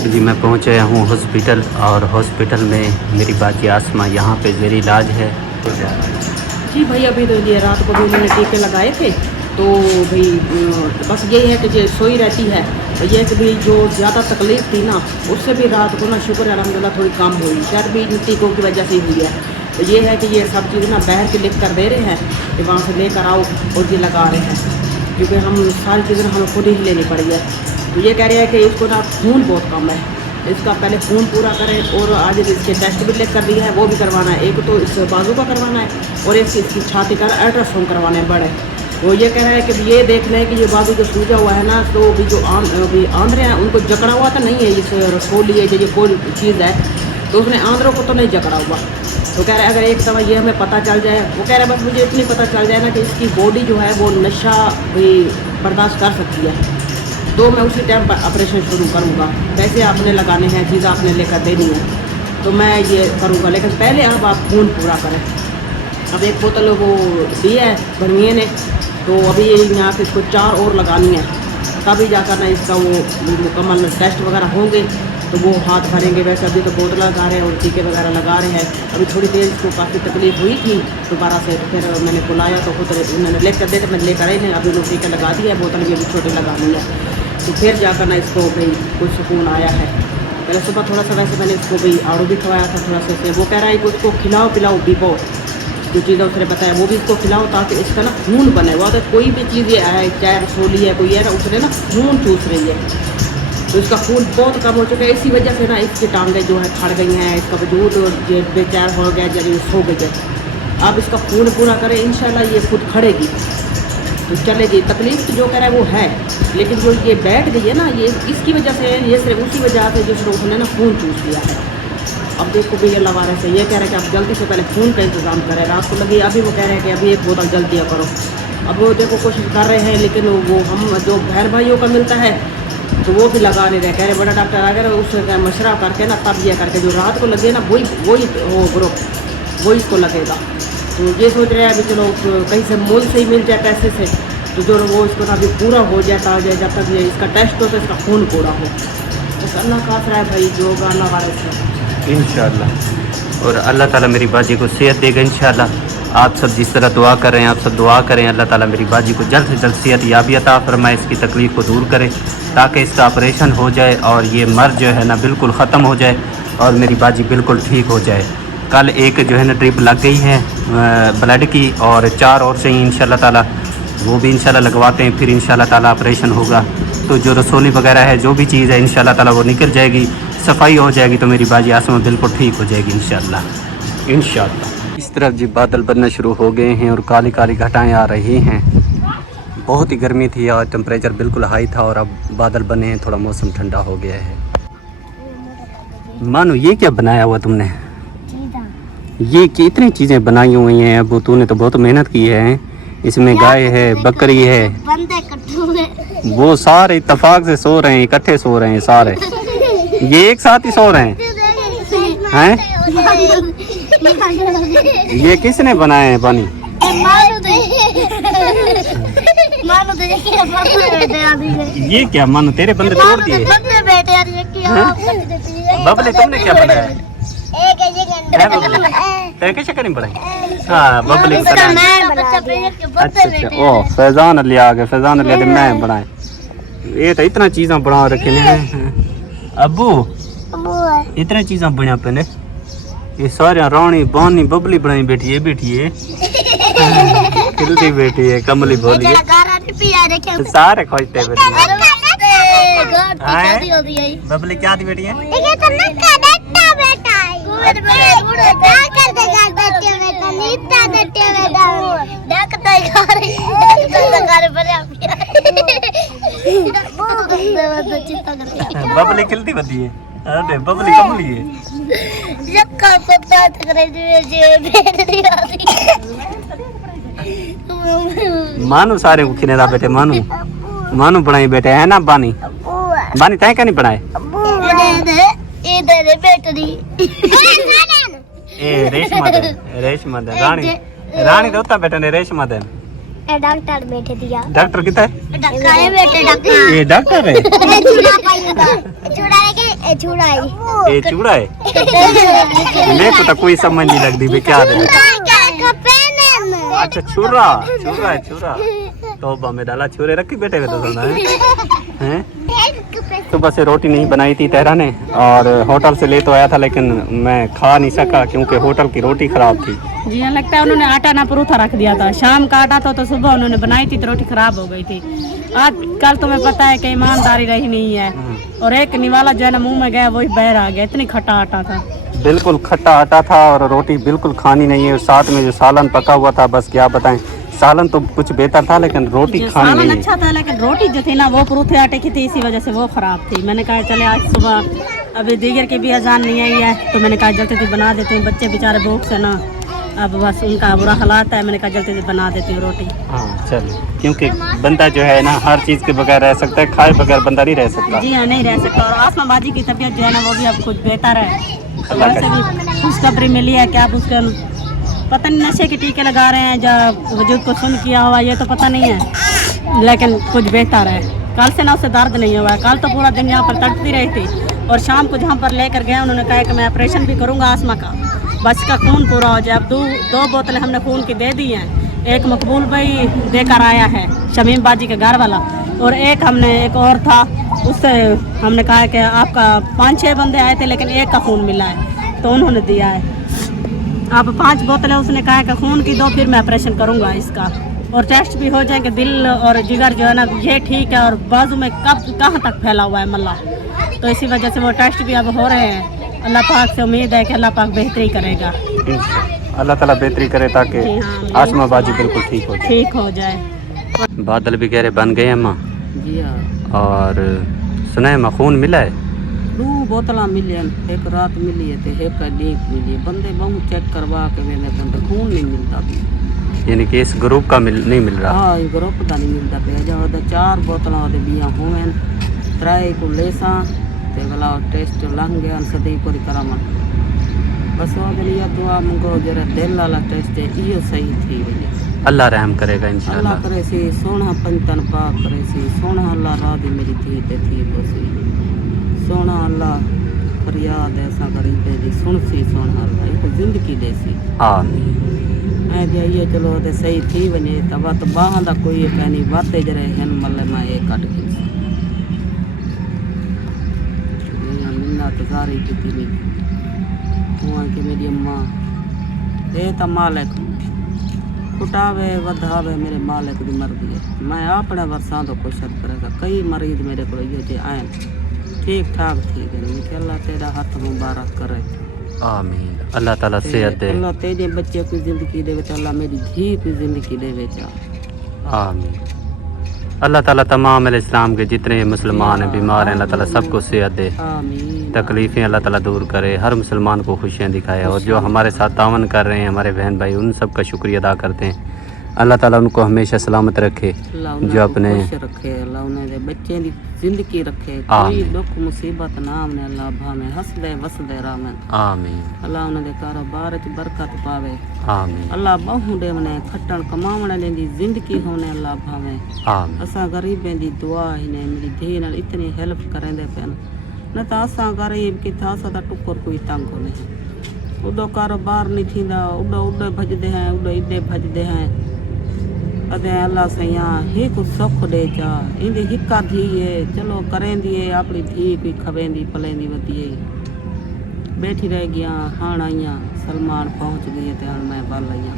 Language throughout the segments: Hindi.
अभी जी मैं पहुंच गया हूँ हॉस्पिटल, और हॉस्पिटल में मेरी बाजी आसमा यहाँ पे ज़ेरी इलाज है। जी भाई, अभी तो ये रात को भी उन्होंने टीके लगाए थे, तो भाई बस यही है कि ये सोई रहती है। तो ये कि भाई जो ज़्यादा तकलीफ़ थी ना, उससे भी रात को ना शुक्र है अल्हम्दुलिल्लाह थोड़ी कम हुई, शायद भी इन टीकों की वजह से ही हुई है। तो ये है कि ये सब चीज़ें ना बाहर के लिख कर दे रहे हैं कि वहाँ से लेकर आओ और ये लगा रहे हैं, क्योंकि हम सारी चीज़ें हमें खुद ही लेनी पड़ी है। तो ये कह रहे हैं कि इसको ना खून बहुत कम है, इसका पहले खून पूरा करें, और आज इसके टेस्ट भी लिख कर दिया है, वो भी करवाना है। एक तो इस बाजू का करवाना है और एक इसकी छाती का अल्ट्रासाउंड करवाना है बड़े। वो ये कह रहे हैं कि ये देख लें कि ये बाजू जो सूजा हुआ है ना, तो भी जो आंध्रे हैं उनको जकड़ा हुआ तो नहीं है, इस रसोली है ये कोई चीज़ है, तो उसने आंध्रों को तो नहीं जकड़ा हुआ। तो कह रहे हैं अगर एक दफ़ा ये हमें पता चल जाए, वो कह रहे हैं बस मुझे इतनी पता चल जाए ना कि इसकी बॉडी जो है वो नशा भी बर्दाश्त कर सकती है, तो मैं उसी टाइम पर ऑपरेशन शुरू करूँगा। पैसे आपने लगाने हैं, चीज़ आपने लेकर देनी है, तो मैं ये करूँगा, लेकिन पहले अब आप खून पूरा करें। अब एक बोतल वो दी है भरमीए ने, तो अभी यहाँ पे इसको 4 और लगानी है, तभी जाकर ना इसका वो मुकम्मल टेस्ट वगैरह होंगे, तो वो हाथ भरेंगे। वैसे अभी तो बोतल लगा रहे हैं और टीके वगैरह लगा रहे हैं। अभी थोड़ी देर इसको काफ़ी तकलीफ़ हुई थी दोबारा से, तो फिर मैंने बुलाया तो खुद उन्होंने लेकर दे, तो मैंने लेकर आई नहीं, अभी उन्होंने टीके लगा दिया है, बोतल भी अभी छोटी लगानी है, तो फिर जाकर ना इसको भाई कुछ सुकून आया है। पहले सुबह थोड़ा सा वैसे मैंने इसको भाई आड़ू भी खवाया था थोड़ा सा, वो कह रहा है कि उसको खिलाओ पिलाओ बीपो, जो चीज़ें उसने बताया वो भी इसको खिलाओ, ताकि इसका ना खून बने। वो अगर कोई भी चीज़ ये है, चाहे रसोली है कोई है ना, उसने ना खून चूस रही है, तो इसका खून बहुत कम हो चुका है। इसी वजह से ना इसकी टांगें जो है खड़ गई हैं, इसका वजूद बेचैन हो गया, जब सो गई है। आप इसका खून पूरा करें, इंशाल्लाह ये खुद खड़ेगी तो चलेगी। तकलीफ तो जो कह रहा है वो है, लेकिन जो ये बैठ गई है ना, ये इसकी वजह से, ये सिर्फ उसी वजह से जिस उसने ना खून चूस लिया है। अब देखो भैया लगा रहे से ये कह रहे हैं कि आप जल्दी से पहले खून का इंतज़ाम करें, रात को लगी, अभी वो कह रहे हैं कि अभी एक बोतल जल्द दिया करो। अब वो देखो कोशिश कर रहे हैं, लेकिन वो हम जो बहन भाइयों का मिलता है तो वो भी लगा नहीं रहे। कह रहे बड़ा डॉक्टर आ गया, उससे मशवरा करके ना तब ये करके जो रात को लगे ना वही वो ग्रुप वही इसको लगेगा। तो ये सोच रहे हैं अभी चलो कहीं से मूल से ही मिल जाए पैसे से, तो जो वो इसको ना अभी पूरा हो जाता है, जब तक ये इसका टेस्ट हो तो इसका खून पूरा हो। बस अल्लाह का आसरा है भाई, जो अल्लाह वाले से इंशाअल्लाह, और अल्लाह ताला मेरी बाजी को सेहत देगा इंशाअल्लाह। आप सब जिस तरह दुआ कर रहे हैं, आप सब दुआ करें, अल्लाह ताला मेरी बाजी को जल्द से जल्द सेहत याबी अता फरमाए, इसकी तकलीफ़ को दूर करे, ताकि इसका ऑपरेशन हो जाए और ये मर्ज जो है ना बिल्कुल ख़त्म हो जाए और मेरी बाजी बिल्कुल ठीक हो जाए। कल एक जो है ना ट्रिप लग गई है ब्लड की, और 4 और चाहिए इंशाअल्लाह ताला, वो भी इंशाल्लाह लगवाते हैं, फिर इंशाल्लाह ताला ऑपरेशन होगा। तो जो रसोली वगैरह है, जो भी चीज़ है इंशाल्लाह ताला वो निकल जाएगी, सफाई हो जाएगी, तो मेरी बाजी आसमा बिल्कुल ठीक हो जाएगी इंशाल्लाह इंशाल्लाह। इस तरफ जी बादल बनना शुरू हो गए हैं और काली काली घटाएं आ रही हैं। बहुत ही गर्मी थी और टेम्परेचर बिल्कुल हाई था, और अब बादल बने हैं, थोड़ा मौसम ठंडा हो गया है। मानो ये क्या बनाया हुआ तुमने? ये कितनी चीज़ें बनाई हुई हैं अब, तूने तो बहुत मेहनत की है। इसमें गाय है, बकरी है, वो सारे इत्तेफाक से सो रहे हैं, इकट्ठे सो रहे हैं सारे, ये एक साथ ही सो रहे हैं। ये किसने बनाए हैं पानी? ये क्या मानो तेरे बंदे तोड़ दिए? बबले तुमने क्या बनाया? कैसे करें बनाई? हाँ बबली अच्छा, ओ फैजान अली आ गए, फैजान अली मैं बनाए। ये तो इतना चीज़ें बना रखे हैं अबू, इतने चीज़ें बना पे ने, ये सारे रानी बानी बबली बनाई बैठी है खिलती बैठी है, कमली बोली है, सारे खोजते बैठी है। बबली क्या दी बैठी है? बबली खिलती बती है, अरे बबली कमली है। मानू सारे को खिलेरा बेटे, मानू बनाई बेटे है ना, बानी तय क्या नहीं बनाए? रेशमा दे रानी तो बेटा ने रेशमा दे डॉक्टर बैठे दिया। डॉक्टर कितना है? डॉक्टर है बेटे, डॉक्टर ये डॉक्टर है। ए छुड़ाई ये चूड़ा है? मेरे को तो कोई समझ नहीं लगती भी क्या है। अच्छा छुरा, छुरा है छुरा। तो में डाला छुरे रख के बैठे हुए तो सुना है? सुबह से रोटी नहीं बनाई थी तेहरा ने और होटल से ले तो आया था, लेकिन मैं खा नहीं सका क्योंकि होटल की रोटी खराब थी। जी हाँ, लगता है उन्होंने आटा ना परूथा रख दिया था। शाम का आटा था तो सुबह उन्होंने बनाई थी तो रोटी खराब हो गई थी। आज कल तुम्हें पता है कि ईमानदारी रही नहीं है और एक निवाला जो है ना मुंह में गया वही बहर आ गया। इतनी खट्टा आटा था, बिल्कुल खट्टा आटा था और रोटी बिल्कुल खानी नहीं है। साथ में जो सालन पका हुआ था, बस क्या बताएं, सालन तो कुछ बेहतर था लेकिन रोटी खानी नहीं। अच्छा था लेकिन रोटी जो थी ना वो परूथे आटे की थी, इसी वजह से वो खराब थी। मैंने कहा चले आज सुबह अभी दीगर की भी अजान नहीं आई है तो मैंने कहा जल्दी से बना देती हूँ। बच्चे बेचारे भूख से ना अब बस उनका बुरा हालात है। मैंने कहा जल्दी से बना देती हूँ रोटी। हाँ चलिए, क्योंकि बंदा जो है ना हर चीज़ के बगैर रह सकता है, खाए बगैर बंदा नहीं रह सकता। जी हाँ, नहीं रह सकता। और आसमा बाजी की तबीयत जो है ना वो भी अब कुछ बेहतर है। वैसे भी खुशखबरी मिली है कि आप उसके पता नहीं नशे के टीके लगा रहे हैं या वजूद को सुन किया हुआ, ये तो पता नहीं है, लेकिन कुछ बेहतर है। कल से ना उसे दर्द नहीं हुआ है। कल तो पूरा दिन यहाँ पर तड़पती रही थी और शाम को जहाँ पर लेकर गए उन्होंने कहा कि मैं ऑपरेशन भी करूँगा आसमा का, बस का खून पूरा हो जाए। अब दो बोतलें हमने खून की दे दी हैं। एक मकबूल भाई देकर आया है, शमीम बाजी के घर वाला, और एक हमने एक और था उससे हमने कहा कि आपका 5-6 बंदे आए थे लेकिन एक का खून मिला है तो उन्होंने दिया है। अब 5 बोतलें उसने कहा कि खून की दो, फिर मैं ऑपरेशन करूँगा इसका और टेस्ट भी हो जाएंगे। दिल और जिगर जो है ना ये ठीक है और बाजू में कहाँ तक फैला हुआ है मल्ला, तो इसी वजह से वो टेस्ट भी अब हो रहे हैं। अल्लाह पाक से उम्मीद है कि अल्लाह पाक बेहतरी करेगा। अल्लाह ताला बेहतरी करे ताकि आसमा बाजी बिल्कुल ठीक हो जाए। बादल भी गहरे बन गए हैं अम्मा जी हाँ, और सुना है मखून मिला है। 2 बोतला मिली हैं, एक रात मिली है तो एक लीक मिली है। बंदे बहुत चेक करवा के मैंने बंदे खून नहीं मिलता भी, यानी कि इस ग्रुप का नहीं मिल रहा। हाँ, ग्रुप का नहीं मिलता पे जो 4 बोतलों के बिया हुए 3 को लेसा ते वाला टेस्ट लंघ गया सदी पूरी तरह मन। बस वो लिए दुआ मंगो जरा दिल वाला टेस्ट है ये सही थी भैया। अल्लाह रहम करेगा अल्लाह इंशाल्लाह। करे सी सोना पंचन पाक करे सी सोना अल्लाह रात मेरी थी ते थी बसी सोना अल्लाह फरियाद ऐसा गरीबे दी सुन सी सोना अल्लाह एक जिंदगी दे सी। आमीन। ऐ जाइए चलो ते सही थी वने त वत बाहां दा कोई कहनी बाते जरे हन मल्ले मैं एक कट के जारी की थी हुआ कि मेरी अम्मा ये तो मालिक कुटावे वधावे मेरे मालिक की मर्जी है। मैं अपने वर्षा तो कोशिश करेगा। कई मरीज मेरे को ये आए ठीक ठाक थी गए कि अल्लाह तेरा हाथ मुबारक करे। आमीन। अल्लाह ताला सेहत दे। अल्लाह तेरे बच्चे की जिंदगी दे, अल्लाह मेरी धी की जिंदगी दे। आमीन। अल्लाह ताला तमाम इस्लाम के जितने मुसलमान हैं बीमार हैं अल्लाह ताला सबको सेहत दे, तकलीफ़ें अल्लाह ताला दूर करे, हर मुसलमान को खुशियाँ दिखाए। और जो हमारे साथ तावन कर रहे हैं हमारे बहन भाई उन सब का शुक्रिया अदा करते हैं। अल्लाह ताला उनको हमेशा सलामत रखे, जो अपने रखे अल्लाह उन्हें बच्चे की जिंदगी रखे, कोई दुख मुसीबत ना आने अल्लाह भावे हंसदे वसदे रहन। आमीन। अल्लाह उन्हें कारोबार च बरकत पावे। आमीन। अल्लाह बहु दे मने खटण कमावण दी जिंदगी होने अल्लाह भावे। आमीन। असा गरीबें दी दुआ ही ने मेरी धी नाल इतनी हेल्प करेंदे पेन न त असा गरीब कि था सा टुकर कोई तंग नहीं। उडो कारोबार नहीं थींदा, उडो उडे भजदे हैं, उडो इडे भजदे हैं। अदे अल्लाह सैया हिक सुख दे चा इंदी हिक्का थी है चलो करेंदी है अपनी धी कोई खवेंदी पलेंदी वधी बैठी रह गया। हाण आईया सलमान पहुँच गई तो हाँ मैं बल आईया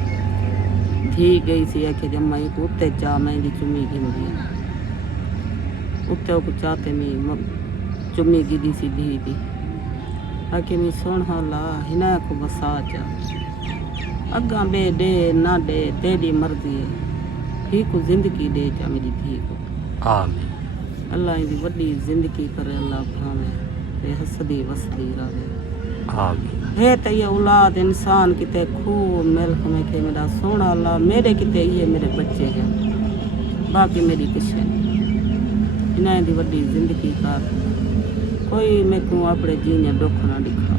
धी गई सी आखे जम्मा एक उत्ते चा मैं चुम्मी गिनदी उत्ते को चाहते मी चुम्मी गिदी सी धी दी आखे मी सुन हाला हिना को बसा चा अगा बे दे ना दे तेरी मर्जी है ही को जिंदगी दे चा मेरी धी को। आमीन। अल्लाह इंदी वड्डी जिंदगी करे अल्लाह भावे ते हसदी वसदी रहे। आमीन। है तो ये औलाद इंसान किते खूब मिल्क में के मेरा सोना अल्लाह मेरे किते ये मेरे बच्चे हैं बाकी मेरी कुछ है इन्हें दी वड्डी जिंदगी कर कोई मैं को अपने जीने दुख ना दिखा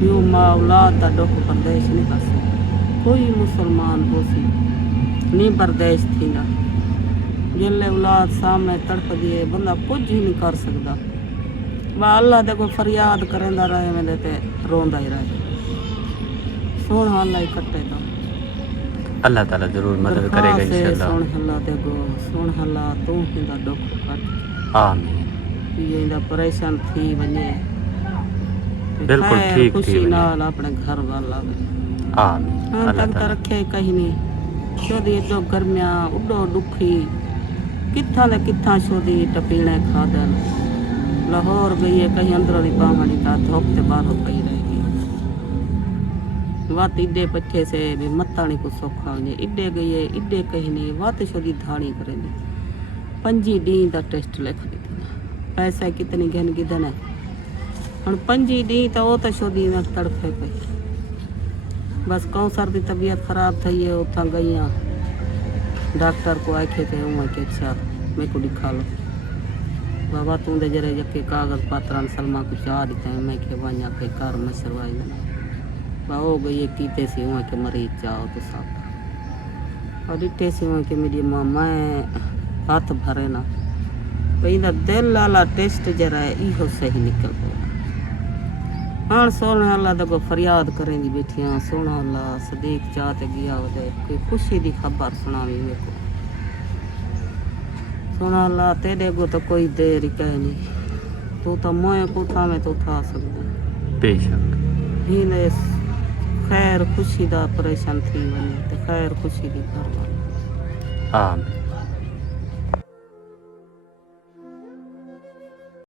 क्यों माँ औलाद का दुख बर्दाश्त नहीं कर सकती। कोई मुसलमान हो सी नहीं बर्दाश्त थी ना जिले औलाद सामने तड़प दिए बंदा कुछ ही नहीं कर सकता। वा अल्लाह दे कोई फरियाद करेंदा रहे मेरे ते रोंदा ही रहे सोना अल्लाह ही कटे तो अल्लाह ताला जरूर मदद करेगा इंशाल्लाह। सोन अल्लाह दे गो सोन अल्लाह तू हिंदा दुख कट आमीन। ये इंदा परेशान थी वने बिल्कुल ठीक थी खुशी वञे। नाल अपने घर वाला आमीन। हाँ अल्लाह तक तो ताला रखे कहीं नहीं छोदी एडो गर्मिया उडो दुखी किथा दे किथा छोदी टपीने खादन लाहौर गई है कहीं अंदरों दी पावनी ता धोप ते बाहरों पई रहेगी वात इडे पच्चे से भी मतानी को सोखा ने इडे गई है इडे कहीं नहीं वात छोदी धानी करेनी 5 डी दा टेस्ट लिख दी पैसा कितनी घन गिदन है हुन 5 डी तो वो तो छोदी में तड़फे पई बस कौसर की तबीयत खराब थी है उतना गई डॉक्टर को आखे थे उमा के अच्छा मेरे को दिखा लो बाबा तू दे जरे जके कागज पत्र सलमा को चाह देते हैं मैं के वहाँ कई कार में सरवाई देना बाबा गई कीते से वहाँ के मरीज चाहो तो साफ और डिटे से वहाँ के मेरी माँ मैं हाथ भरे ना भाई ना दिल वाला टेस्ट जरा इहो सही निकल गया हाँ सोना अल्लाह दे को फरियाद करेंदी बैठी हाँ सोना अल्लाह सदीक चाहते गया हो जाए कोई खुशी दी खबर सुनावी मेरे को सोना अल्लाह तेरे को तो कोई देर ही कह नहीं तू तो मैं को था मैं तो था सकता बेशक। ही ने खैर खुशी दा परेशान थी वने ते खैर खुशी दी करवा आमीन।